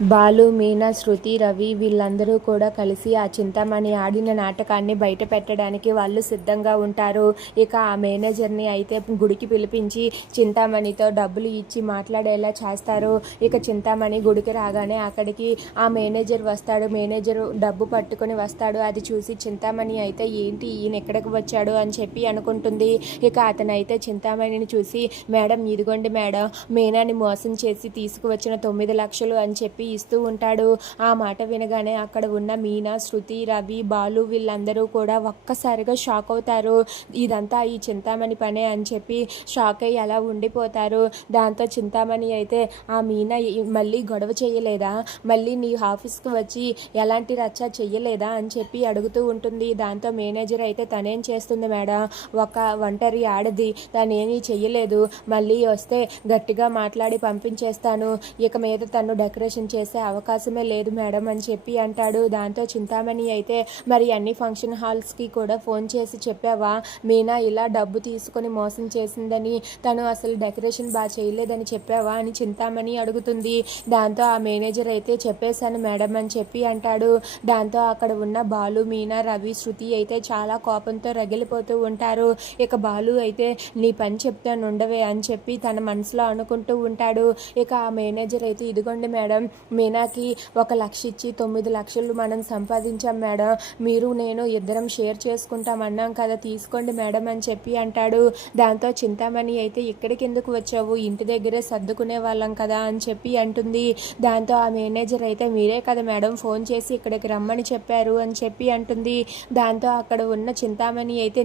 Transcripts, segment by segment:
బాలు, మీనా, శృతి, రవి వీళ్ళందరూ కూడా కలిసి ఆ చింతామణి ఆడిన నాటకాన్ని బయట పెట్టడానికి వాళ్ళు సిద్ధంగా ఉంటారు. ఇక ఆ మేనేజర్ని అయితే గుడికి పిలిపించి చింతామణితో డబ్బులు ఇచ్చి మాట్లాడేలా చేస్తారు. ఇక చింతామణి గుడికి రాగానే అక్కడికి ఆ మేనేజర్ వస్తాడు. మేనేజర్ డబ్బు పట్టుకొని వస్తాడు. అది చూసి చింతామణి అయితే ఏంటి ఈయన ఎక్కడికి వచ్చాడు అని చెప్పి అనుకుంటుంది. ఇక అతనైతే చింతామణిని చూసి, మేడం ఇదిగోండి మేడం, మీనాని మోసం చేసి తీసుకువచ్చిన 9 లక్షలు అని చెప్పి ఇస్తూ ఉంటాడు. ఆ మాట వినగానే అక్కడ ఉన్న మీనా, శృతి, రవి, బాలు వీళ్ళందరూ కూడా ఒక్కసారిగా షాక్ అవుతారు. ఇదంతా ఈ చింతామణి పనే అని చెప్పి షాక్ అయ్యి అలా ఉండిపోతారు. దాంతో చింతామణి అయితే, ఆ మీనా మళ్ళీ గొడవ చేయలేదా, మళ్ళీ నీ ఆఫీస్కి వచ్చి ఎలాంటి రచ్చ చెయ్యలేదా అని చెప్పి అడుగుతూ ఉంటుంది. దాంతో మేనేజర్ అయితే, తనేం చేస్తుంది మేడం, ఒక ఒంటరి ఆడది, తనేమీ చెయ్యలేదు, మళ్ళీ వస్తే గట్టిగా మాట్లాడి పంపించేస్తాను, ఇక మీద తను డెకరేషన్ చేసే అవకాశమే లేదు మేడం అని చెప్పి అంటాడు. దాంతో చింతామణి అయితే, మరి అన్ని ఫంక్షన్ హాల్స్కి కూడా ఫోన్ చేసి చెప్పావా, మీనా ఇలా డబ్బు తీసుకొని మోసం చేసిందని, తను అసలు డెకరేషన్ బాగా చేయలేదని చెప్పావా అని చింతామణి అడుగుతుంది. దాంతో ఆ మేనేజర్ అయితే, చెప్పేశాను మేడం అని చెప్పి అంటాడు. దాంతో అక్కడ ఉన్న బాలు, మీనా, రవి, శృతి అయితే చాలా కోపంతో రగిలిపోతూ ఉంటారు. ఇక బాలు అయితే, నీ పని చెప్తాను ఉండవే అని చెప్పి తన మనసులో అనుకుంటూ ఉంటాడు. ఇక ఆ మేనేజర్ అయితే, ఇదిగోండి మేడం, మీనాకి 1 లక్ష ఇచ్చి 9 లక్షలు మనం సంపాదించాం మేడం, మీరు నేను ఇద్దరం షేర్ చేసుకుంటాం అన్నాం కదా, తీసుకోండి మేడం అని చెప్పి అంటాడు. దాంతో చింతామణి అయితే, ఇక్కడికి ఎందుకు వచ్చావు, ఇంటి దగ్గరే సర్దుకునే వాళ్ళం కదా అని చెప్పి అంటుంది. దాంతో ఆ మేనేజర్ అయితే, మీరే కదా మేడం ఫోన్ చేసి ఇక్కడికి రమ్మని చెప్పారు అని చెప్పి అంటుంది. దాంతో అక్కడ ఉన్న చింతామణి అయితే,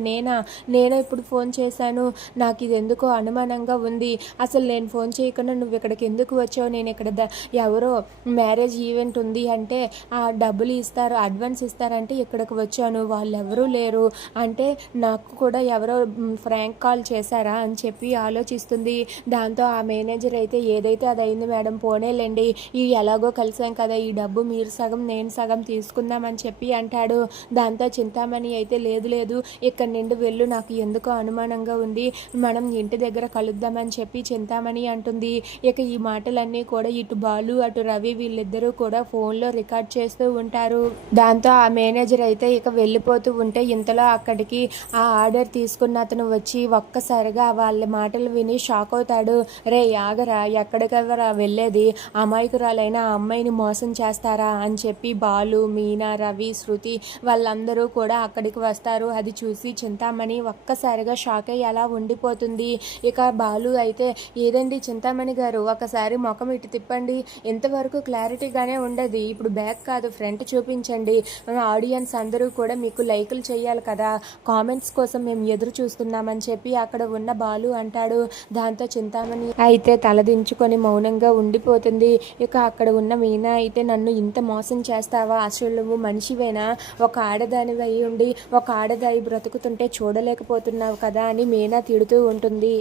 నేను ఇప్పుడు ఫోన్ చేశాను, నాకు ఇది ఎందుకో అనుమానంగా ఉంది, అసలు నేను ఫోన్ చేయకుండా నువ్వు ఇక్కడికి ఎందుకు వచ్చావు, నేను ఇక్కడ ఎవరో మ్యారేజ్ ఈవెంట్ ఉంది అంటే ఆ డబ్బులు ఇస్తారు, అడ్వాన్స్ ఇస్తారంటే ఇక్కడికి వచ్చాను, వాళ్ళు ఎవరూ లేరు అంటే నాకు కూడా ఎవరో ఫ్రాంక్ కాల్ చేశారా అని చెప్పి ఆలోచిస్తుంది. దాంతో ఆ మేనేజర్ అయితే, ఏదైతే అది అయింది మేడం, పోనేలేండి, ఈ ఎలాగో కలిసాం కదా, ఈ డబ్బు మీరు సగం నేను సగం తీసుకుందామని చెప్పి అంటాడు. దాంతో చింతామణి అయితే, లేదు ఇక్కడి నుండి వెళ్ళు, నాకు ఎందుకో అనుమానంగా ఉంది, మనం ఇంటి దగ్గర కలుద్దామని చెప్పి చింతామణి అంటుంది. ఇక ఈ మాటలన్నీ కూడా ఇటు బాలు అటు రవి వీళ్ళిద్దరూ కూడా ఫోన్లో రికార్డ్ చేస్తూ ఉంటారు. దాంతో ఆ మేనేజర్ అయితే ఇక వెళ్ళిపోతూ ఉంటే, ఇంతలో అక్కడికి ఆ ఆర్డర్ తీసుకున్న అతను వచ్చి ఒక్కసారిగా వాళ్ళ మాటలు విని షాక్ అవుతాడు. రే ఆగరా, ఎక్కడికెవరా వెళ్ళేది, అమాయకురాలైన ఆ అమ్మాయిని మోసం చేస్తారా అని చెప్పి బాలు, మీనా, రవి, శృతి వాళ్ళందరూ కూడా అక్కడికి వస్తారు. అది చూసి చింతామణి ఒక్కసారిగా షాక్ అయ్యి అలా ఉండిపోతుంది. ఇక బాలు అయితే, ఏదండి చింతామణి గారు, ఒకసారి ముఖం ఇటు తిప్పండి, ఇంతవరకు క్లారిటీగానే ఉండేది, ఇప్పుడు బ్యాక్ కాదు ఫ్రంట్ చూపించండి, ఆడియన్స్ అందరూ కూడా మీకు లైకులు చేయాలి కదా, కామెంట్స్ కోసం మేము ఎదురు చూస్తున్నామని చెప్పి అక్కడ ఉన్న బాలు అంటాడు. దాంతో చింతామణి అయితే తలదించుకొని మౌనంగా ఉండిపోతుంది. ఇక అక్కడ ఉన్న మీనా అయితే, నన్ను ఇంత మోసం చేస్తావా, అసలు నువ్వు మనిషివేనా, ఒక ఆడదానివి అయి ఉండి ఒక ఆడదాయి బ్రతుకుతుంటే చూడలేకపోతున్నావు కదా అని మీనా తిడుతూ ఉంటుంది.